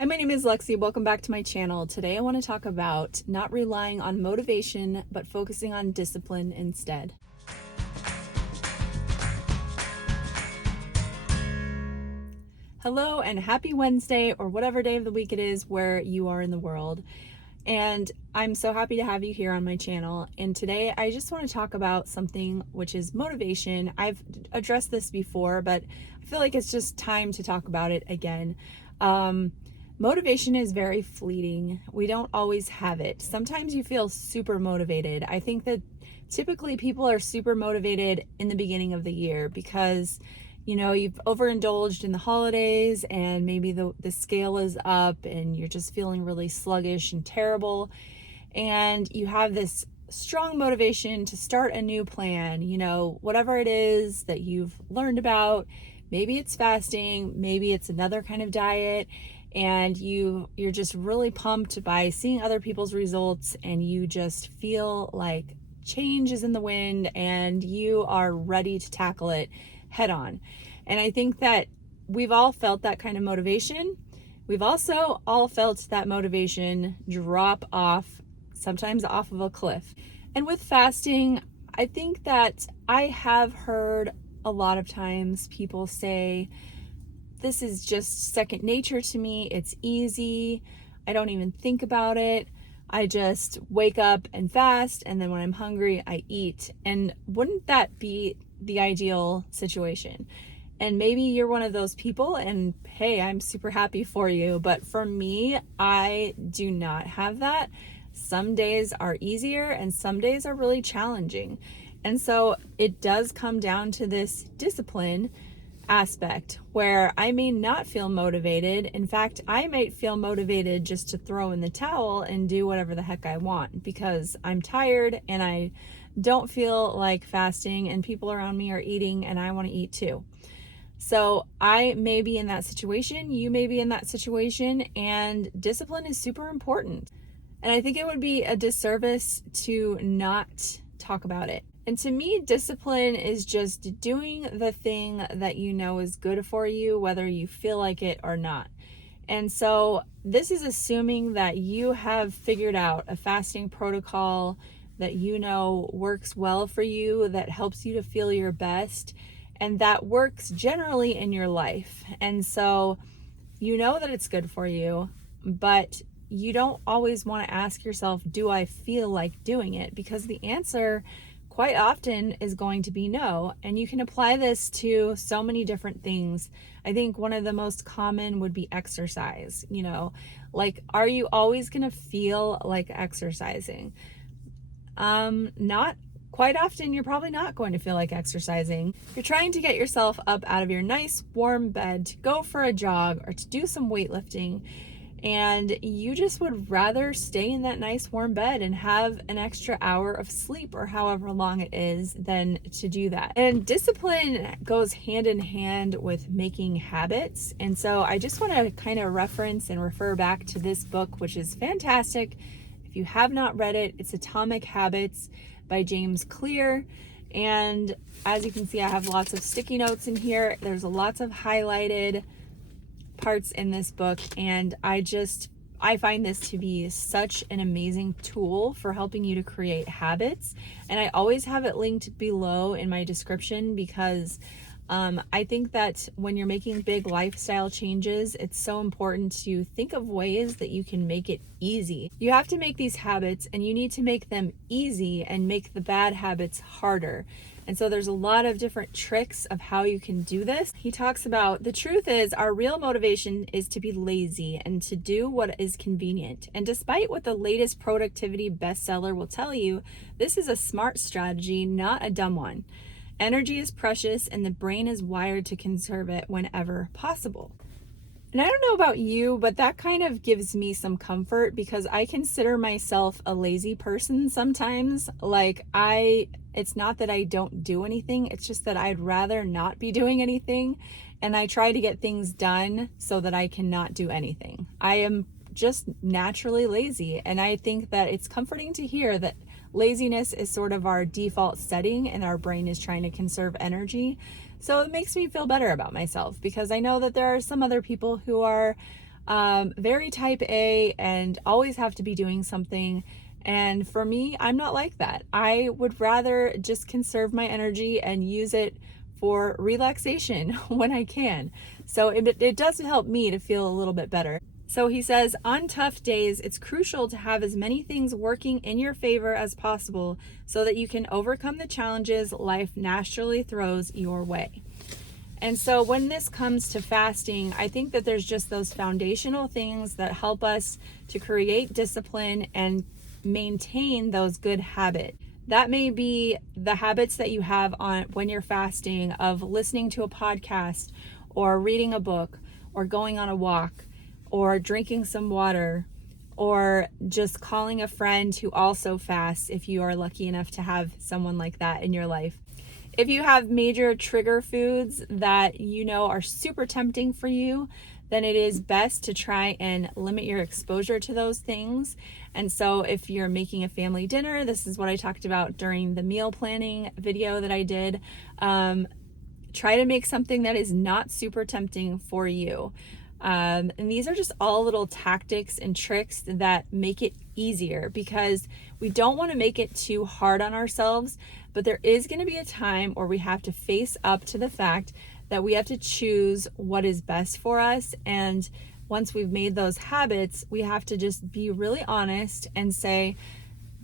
Hi, my name is Lexi. Welcome back to my channel. Today I want to talk about not relying on motivation, but focusing on discipline instead. Hello and happy Wednesday, or whatever day of the week it is where you are in the world. And I'm so happy to have you here on my channel. And today I just want to talk about something which is motivation. I've addressed this before, but I feel like it's just time to talk about it again. Motivation is very fleeting. We don't always have it. Sometimes you feel super motivated. I think that typically people are super motivated in the beginning of the year because you've overindulged in the holidays and maybe the scale is up and you're just feeling really sluggish and terrible. And you have this strong motivation to start a new plan, whatever it is that you've learned about. Maybe it's fasting, maybe it's another kind of diet, and you're just really pumped by seeing other people's results, and you just feel like change is in the wind and you are ready to tackle it head on. And I think that we've all felt that kind of motivation. We've also all felt that motivation drop off, sometimes off of a cliff. And with fasting, I think that I have heard a lot of times people say, this is just second nature to me. It's easy. I don't even think about it. I just wake up and fast, and then when I'm hungry, I eat. And wouldn't that be the ideal situation? And maybe you're one of those people, and hey, I'm super happy for you. But for me, I do not have that. Some days are easier and some days are really challenging. And so it does come down to this discipline aspect where I may not feel motivated. In fact, I might feel motivated just to throw in the towel and do whatever the heck I want because I'm tired and I don't feel like fasting and people around me are eating and I want to eat too. So I may be in that situation, you may be in that situation, and discipline is super important. And I think it would be a disservice to not talk about it. And to me, discipline is just doing the thing that you know is good for you, whether you feel like it or not. And so this is assuming that you have figured out a fasting protocol that you know works well for you, that helps you to feel your best, and that works generally in your life. And so you know that it's good for you, but you don't always want to ask yourself, do I feel like doing it? Because the answer quite often is going to be no. And you can apply this to so many different things. I think one of the most common would be exercise. Like, are you always going to feel like exercising? Not quite often. You're probably not going to feel like exercising. You're trying to get yourself up out of your nice warm bed to go for a jog or to do some weightlifting, and you just would rather stay in that nice warm bed and have an extra hour of sleep or however long it is than to do that. And discipline goes hand in hand with making habits. And so I just want to kind of reference and refer back to this book, which is fantastic. If you have not read it, it's Atomic Habits by James Clear. And as you can see, I have lots of sticky notes in here. There's lots of highlighted parts in this book, and I find this to be such an amazing tool for helping you to create habits. And I always have it linked below in my description because I think that when you're making big lifestyle changes, it's so important to think of ways that you can make it easy. You have to make these habits and you need to make them easy and make the bad habits harder. And so there's a lot of different tricks of how you can do this. He talks about the truth is our real motivation is to be lazy and to do what is convenient. And despite what the latest productivity bestseller will tell you, this is a smart strategy, not a dumb one. Energy is precious and the brain is wired to conserve it whenever possible. And I don't know about you, but that kind of gives me some comfort because I consider myself a lazy person sometimes. It's not that I don't do anything, it's just that I'd rather not be doing anything. And I try to get things done so that I cannot do anything. I am just naturally lazy. And I think that it's comforting to hear that laziness is sort of our default setting and our brain is trying to conserve energy. So it makes me feel better about myself because I know that there are some other people who are very type A and always have to be doing something. And for me, I'm not like that. I would rather just conserve my energy and use it for relaxation when I can. So it does help me to feel a little bit better. So he says, on tough days, it's crucial to have as many things working in your favor as possible so that you can overcome the challenges life naturally throws your way. And so when this comes to fasting, I think that there's just those foundational things that help us to create discipline and maintain those good habits. That may be the habits that you have on when you're fasting, of listening to a podcast or reading a book or going on a walk or drinking some water or just calling a friend who also fasts if you are lucky enough to have someone like that in your life. If you have major trigger foods that you know are super tempting for you, then it is best to try and limit your exposure to those things. And so if you're making a family dinner, this is what I talked about during the meal planning video that I did. Try to make something that is not super tempting for you. And these are just all little tactics and tricks that make it easier, because we don't want to make it too hard on ourselves, but there is going to be a time where we have to face up to the fact that we have to choose what is best for us. And once we've made those habits, we have to just be really honest and say,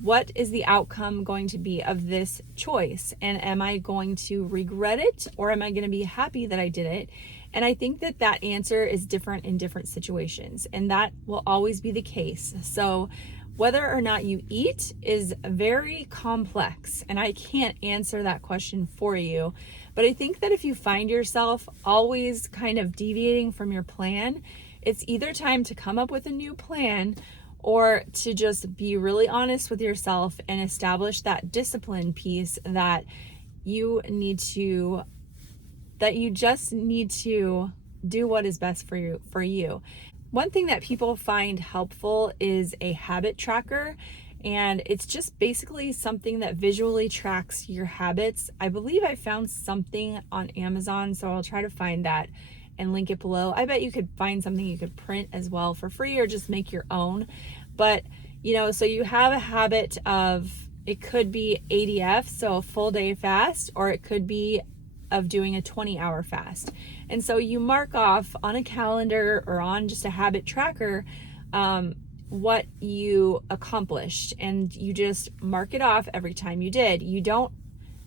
what is the outcome going to be of this choice? And am I going to regret it, or am I going to be happy that I did it? And I think that that answer is different in different situations, and that will always be the case. So whether or not you eat is very complex, and I can't answer that question for you. But I think that if you find yourself always kind of deviating from your plan, it's either time to come up with a new plan, or to just be really honest with yourself and establish that discipline piece that you just need to do what is best for you. One thing that people find helpful is a habit tracker, and it's just basically something that visually tracks your habits. I believe I found something on Amazon, so I'll try to find that and link it below. I bet you could find something you could print as well for free, or just make your own. But so you have a habit of, it could be ADF, so a full day fast, or it could be of doing a 20-hour fast. And so you mark off on a calendar or on just a habit tracker what you accomplished, and you just mark it off every time you did. You don't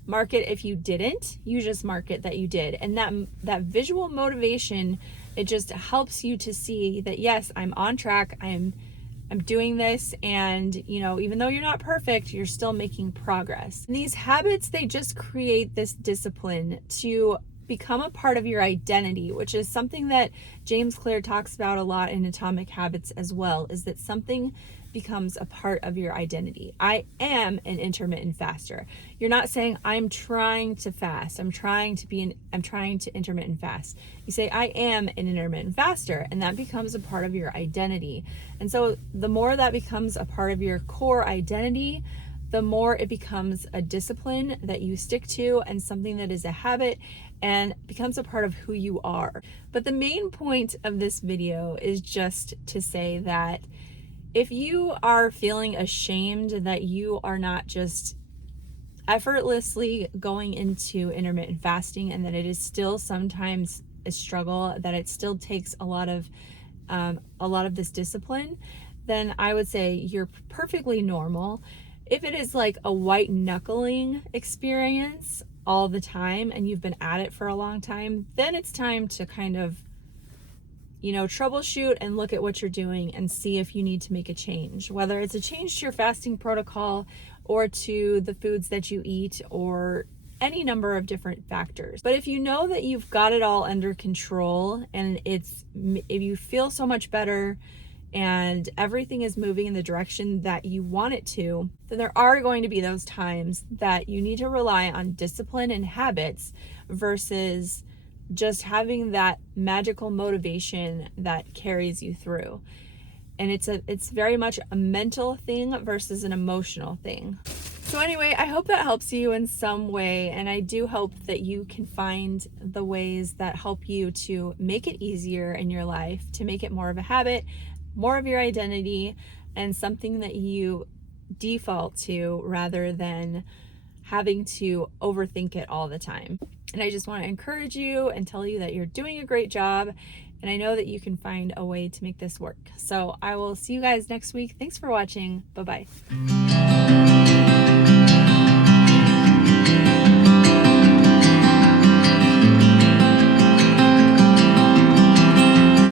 mark it if you didn't, you just mark it that you did. And that visual motivation, it just helps you to see that, yes, I'm on track, I'm doing this, and even though you're not perfect, you're still making progress. And these habits, they just create this discipline to become a part of your identity, which is something that James Clear talks about a lot in Atomic Habits as well, is that something becomes a part of your identity. I am an intermittent faster. You're not saying I'm trying to fast. I'm trying to intermittent fast. You say I am an intermittent faster, and that becomes a part of your identity. And so the more that becomes a part of your core identity, the more it becomes a discipline that you stick to, and something that is a habit and becomes a part of who you are. But the main point of this video is just to say that if you are feeling ashamed that you are not just effortlessly going into intermittent fasting, and that it is still sometimes a struggle, that it still takes a lot of this discipline, then I would say you're perfectly normal. If it is like a white knuckling experience all the time and you've been at it for a long time, then it's time to kind of troubleshoot and look at what you're doing and see if you need to make a change, whether it's a change to your fasting protocol or to the foods that you eat, or any number of different factors. But if you know that you've got it all under control, and if you feel so much better and everything is moving in the direction that you want it to, then there are going to be those times that you need to rely on discipline and habits versus just having that magical motivation that carries you through. And it's very much a mental thing versus an emotional thing. So anyway, I hope that helps you in some way, and I do hope that you can find the ways that help you to make it easier in your life, to make it more of a habit, more of your identity, and something that you default to rather than having to overthink it all the time. And I just want to encourage you and tell you that you're doing a great job, and I know that you can find a way to make this work. So I will see you guys next week. Thanks for watching. Bye-bye.